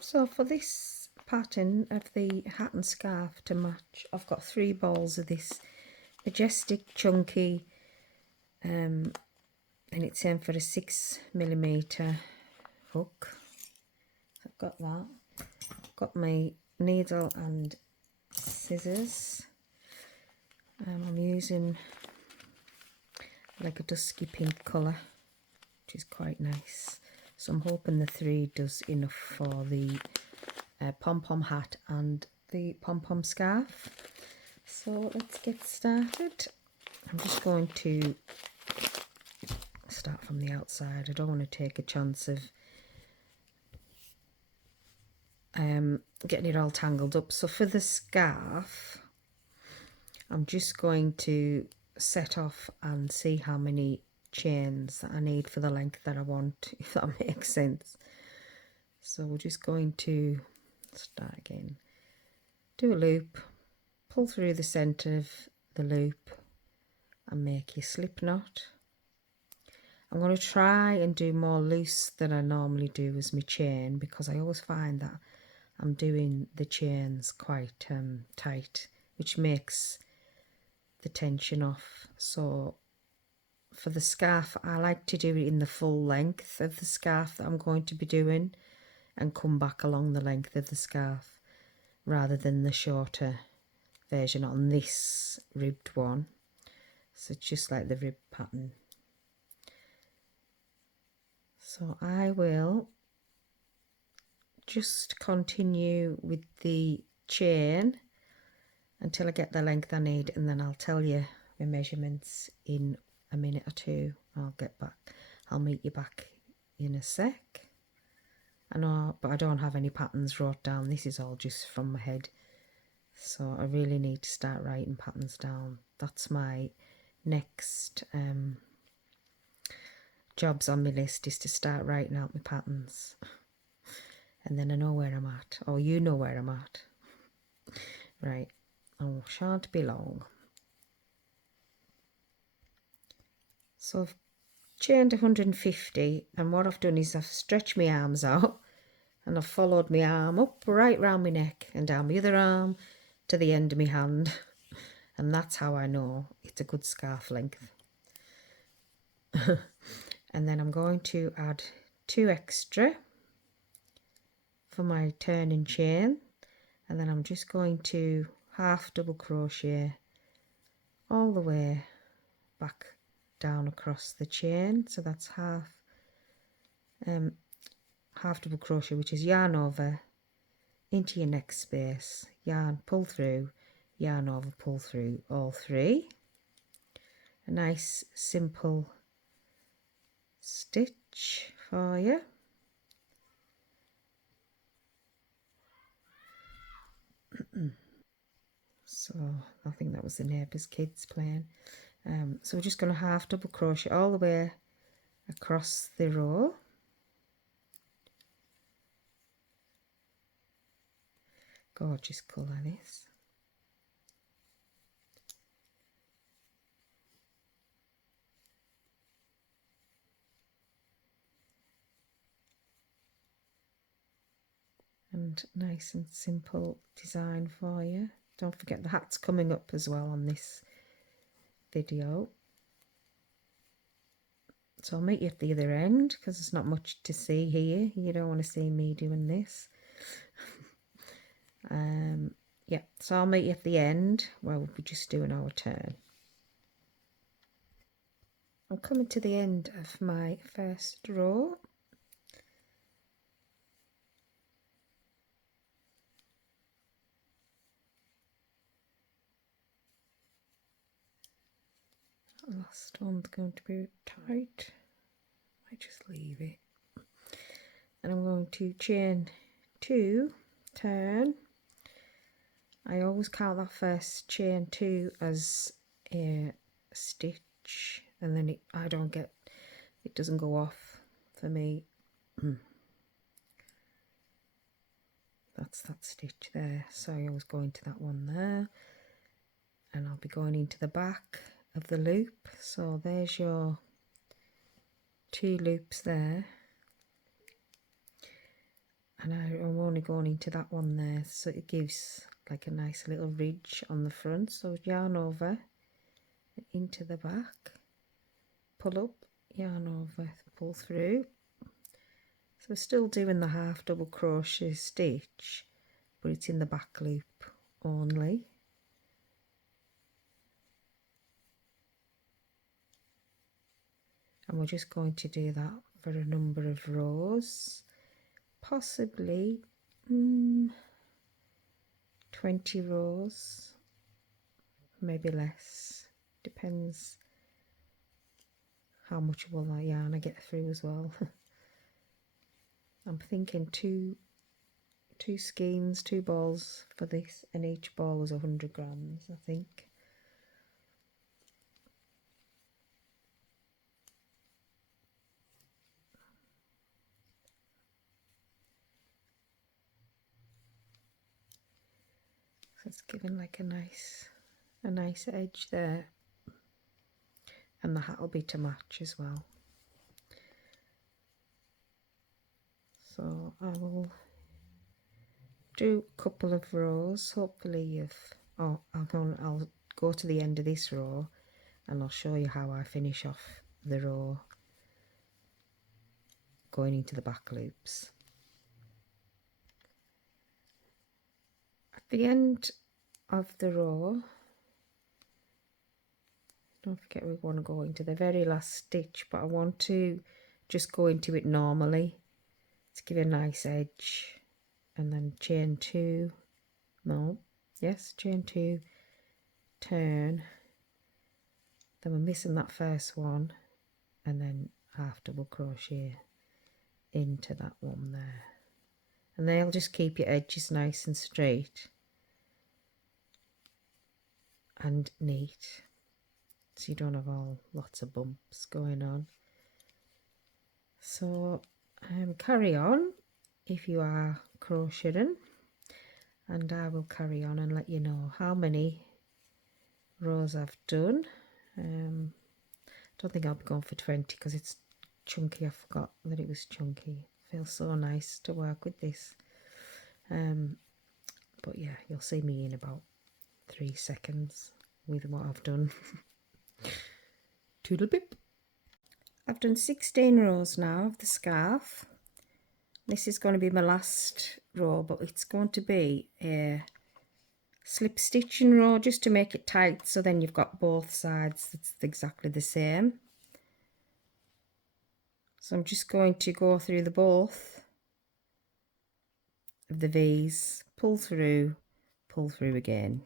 So for this pattern of the hat and scarf to match, I've got 3 balls of this majestic chunky, and it's in for a 6mm hook. I've got that. I've got my needle and scissors. I'm using like a dusky pink colour, which is quite nice. So I'm hoping the 3 does enough for the pom-pom hat and the pom-pom scarf. So let's get started. I'm just going to start from the outside. I don't want to take a chance of getting it all tangled up. So for the scarf, I'm just going to set off and see how many chains that I need for the length that I want, if that makes sense. So we're just going to start again, do a loop, pull through the centre of the loop and make your slip knot. I'm going to try and do more loose than I normally do as my chain, because I always find that I'm doing the chains quite tight, which makes the tension off. So for the scarf, I like to do it in the full length of the scarf that I'm going to be doing and come back along the length of the scarf rather than the shorter version on this ribbed one. So it's just like the rib pattern. So I will just continue with the chain until I get the length I need, and then I'll tell you my measurements in a minute or two. I'll meet you back in a sec. I know, but I don't have any patterns wrote down. This is all just from my head. So I really need to start writing patterns down. That's my next jobs on my list, is to start writing out my patterns. And then I know where I'm at. Or you know where I'm at. Right. Oh, shan't be long. So I've chained 150, and what I've done is I've stretched my arms out and I've followed my arm up right round my neck and down my other arm to the end of my hand, and that's how I know it's a good scarf length. And then I'm going to add 2 extra for my turning chain, and then I'm just going to half double crochet all the way back down across the chain. So that's half double crochet, which is yarn over into your next space, yarn, pull through, yarn over, pull through, all 3. A nice simple stitch for you. So I think that was the neighbour's kids playing. So we're just going to half double crochet all the way across the row. Gorgeous colour, this. And nice and simple design for you. Don't forget the hat's coming up as well on this video. So I'll meet you at the other end, because there's not much to see here. You don't want to see me doing this. Yeah, so I'll meet you at the end where we'll be just doing our turn. I'm coming to the end of my first row. That last one's going to be tight. I just leave it. And I'm going to chain 2, turn. I always count that first chain 2 as a stitch, and then it doesn't go off for me. That's that stitch there. So I always go into that one there, and I'll be going into the back of the loop. So there's your 2 loops there, and I'm only going into that one there, so it gives like a nice little ridge on the front. So yarn over, into the back, pull up, yarn over, pull through. So we're still doing the half double crochet stitch, but it's in the back loop only. And we're just going to do that for a number of rows, possibly 20 rows, maybe less, depends how much will that yarn I get through as well. I'm thinking two skeins, 2 balls for this, and each ball was 100 grams, I think. So it's giving like a nice edge there, and the hat will be to match as well. So I will do a couple of rows, hopefully I'll go to the end of this row and I'll show you how I finish off the row going into the back loops. At the end of the row, don't forget we want to go into the very last stitch, but I want to just go into it normally to give a nice edge, and then chain 2, chain 2, turn, then we're missing that first one, and then half double crochet into that one there, and they'll just keep your edges nice and straight and neat, so you don't have lots of bumps going on. So carry on if you are crocheting, and I will carry on and let you know how many rows I've done. Don't think I'll be going for 20 because it's chunky. I forgot that it was chunky. Feels so nice to work with this. But yeah, you'll see me in about 3 seconds with what I've done. Toodle pip. I've done 16 rows now of the scarf. This is going to be my last row, but it's going to be a slip stitching row just to make it tight, so then you've got both sides that's exactly the same. So I'm just going to go through the both of the V's, pull through again.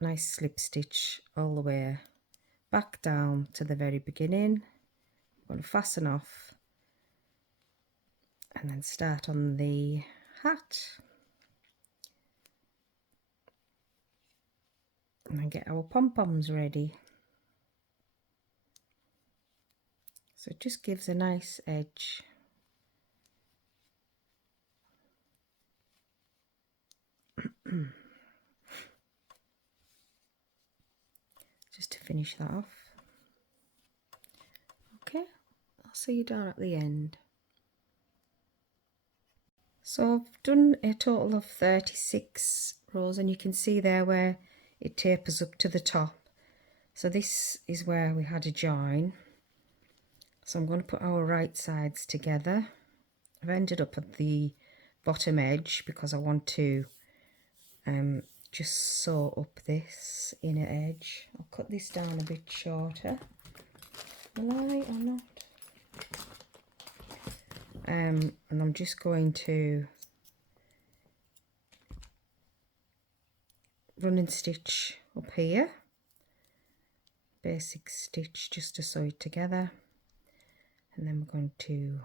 Nice slip stitch all the way back down to the very beginning. I'm going to fasten off and then start on the hat, and then get our pom-poms ready. So it just gives a nice edge. Just to finish that off. Okay, I'll see you down at the end. So I've done a total of 36 rows, and you can see there where it tapers up to the top. So this is where we had a join. So I'm going to put our right sides together. I've ended up at the bottom edge because I want to just sew up this inner edge. I'll cut this down a bit shorter. Will I or not? And I'm just going to run and stitch up here, basic stitch just to sew it together, and then we're going to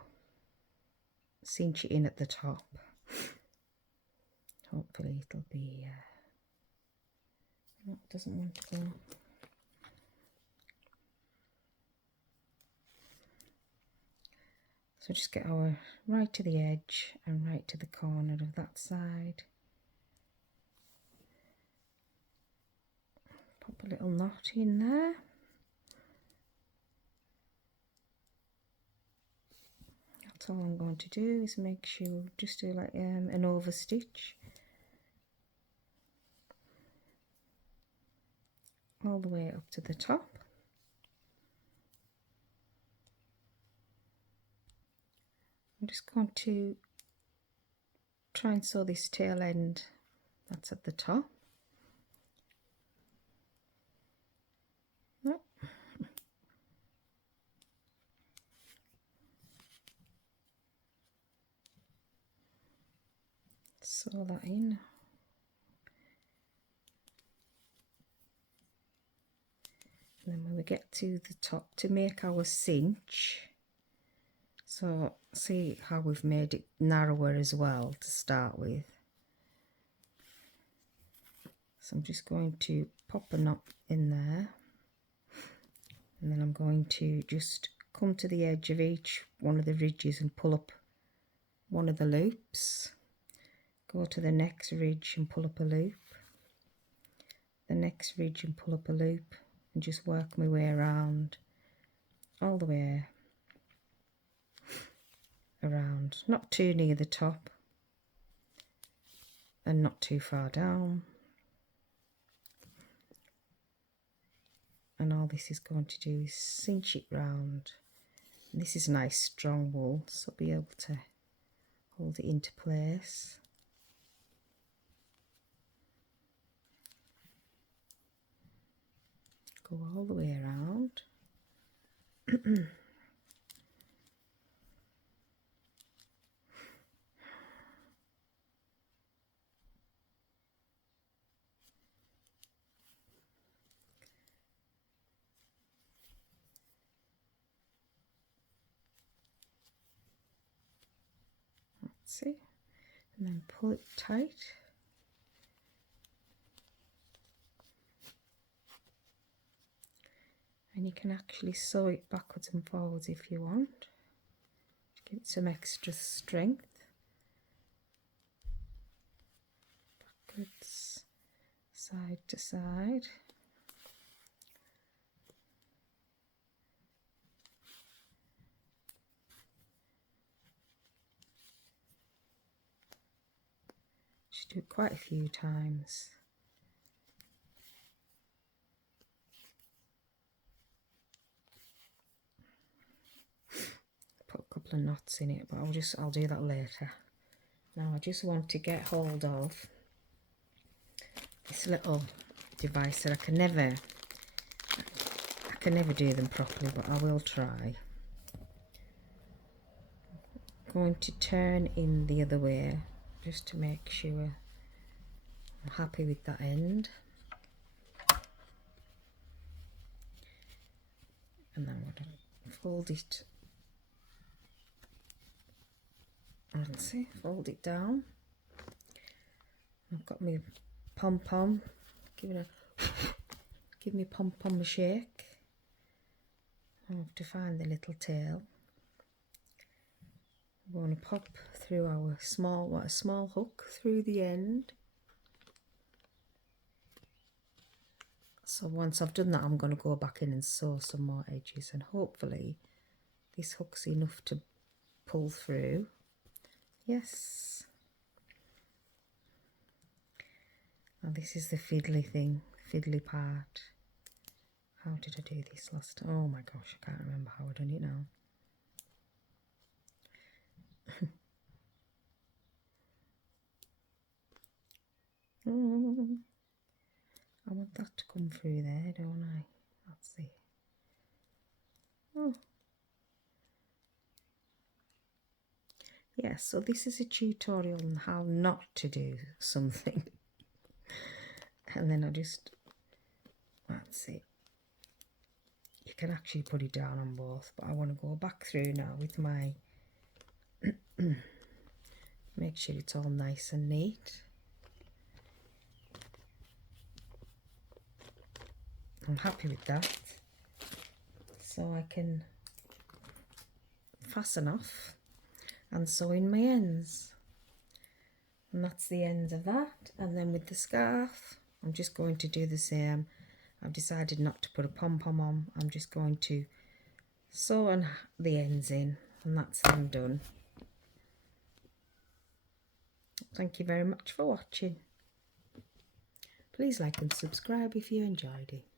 cinch it in at the top. Hopefully it'll be no, it doesn't want to go. So just get our right to the edge and right to the corner of that side. Pop a little knot in there. I'll So all I'm going to do is make sure, just do like an over stitch all the way up to the top. I'm just going to try and sew this tail end that's at the top. Nope. Sew that in. And then when we get to the top, to make our cinch, so see how we've made it narrower as well to start with. So I'm just going to pop a knot in there, and then I'm going to just come to the edge of each one of the ridges and pull up one of the loops, go to the next ridge and pull up a loop, the next ridge and pull up a loop, and just work my way around all the way around, not too near the top and not too far down. And all this is going to do is cinch it round. And this is nice strong wool, so I'll be able to hold it into place. Go all the way around. See, and then pull it tight. And you can actually sew it backwards and forwards if you want, to give it some extra strength. Backwards, side to side. Just do it quite a few times. Put a couple of knots in it, but I'll do that later. Now I just want to get hold of this little device that I can never do them properly, but I will try. I'm going to turn in the other way just to make sure I'm happy with that end. And then I'm going to fold it, and see, fold it down. I've got my pom-pom, give me pom-pom a shake. I have to find the little tail. We're going to pop through our small hook through the end. So once I've done that, I'm going to go back in and sew some more edges, and hopefully this hook's enough to pull through. Yes. Now this is the fiddly part. How did I do this last time? Oh my gosh, I can't remember how I've done it now. I want that to come through there, don't I? Let's see. Oh. Yeah, so this is a tutorial on how not to do something. And then let's see. You can actually put it down on both, but I want to go back through now with my make sure it's all nice and neat. I'm happy with that, so I can fasten off and sew in my ends, and that's the end of that. And then with the scarf, I'm just going to do the same. I've decided not to put a pom-pom on. I'm just going to sew on the ends in, and that's them done. Thank you very much for watching. Please like and subscribe if you enjoyed it.